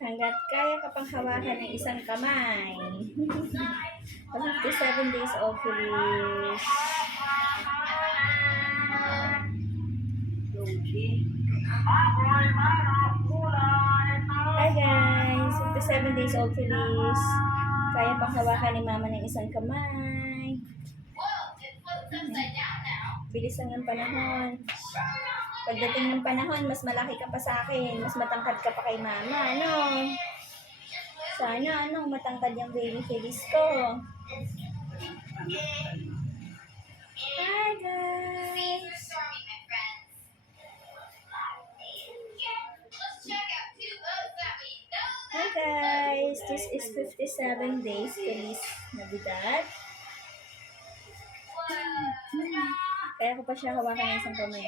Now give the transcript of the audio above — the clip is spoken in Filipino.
Hanggat kaya ka pang hawakan ng isang kamay. 57 days of release. Hi guys! 57 days of release. Kaya pang hawakan ni mama ng isang kamay. Bilis lang ng panahon. Pagdating ng panahon, mas malaki ka pa sa akin. Mas matangkad ka pa kay mama, no? Sana, matangkad yung baby Feliz ko. Hi, guys! Hi, guys! This is 57 days Feliz Navidad. Kaya ko pa siya hawakan ng isang kamay.